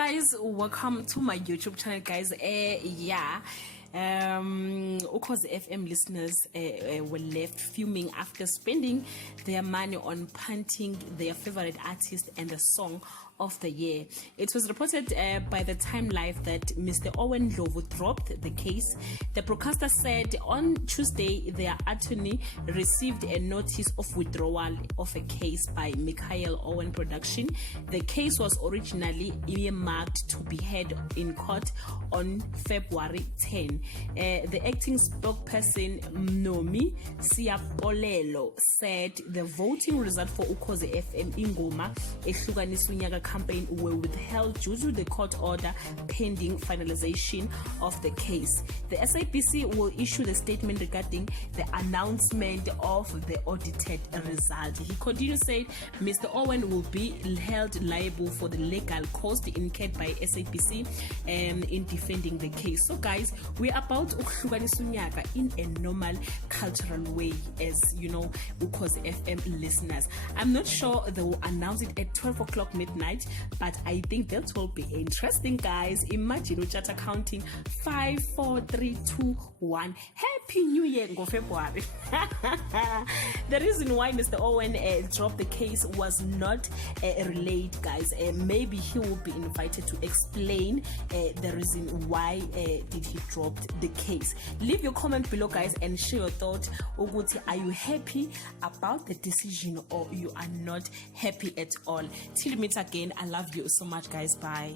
guys, welcome to my YouTube channel, guys. Ukhozi FM listeners were left fuming after spending their money on punting their favorite artist and the song of the year. It was reported by the Time Life that Mr. Owen Ndlovu dropped the case. The broadcaster said on Tuesday their attorney received a notice of withdrawal of a case by Michael Owen Production. The case was originally earmarked to be heard in court on February 10. The acting spokesperson Nomi Siapolelo said the voting result for Ukhozi FM Ingoma Ehlukaniswa Unyaka campaign were withheld due to the court order pending finalization of the case. The SABC will issue the statement regarding the announcement of the audited result. He continued saying Mr. Owen will be held liable for the legal cost incurred by SABC in defending the case. So guys, we're about Ukhozi Unyaka in a normal cultural way, as you know, Ukhozi FM listeners. I'm not sure they will announce it at 12 o'clock midnight, but I think that will be interesting, guys. Imagine Uchata counting 5, 4, 3, 2, 1. Happy New Year, go February. The reason why Mr. Owen dropped the case was not relayed, guys. Maybe he will be invited to explain the reason why did he drop the case. Leave your comment below, guys, and share your thoughts. Oguti, are you happy about the decision or you are not happy at all? Till we meet again, I love you so much, guys. Bye.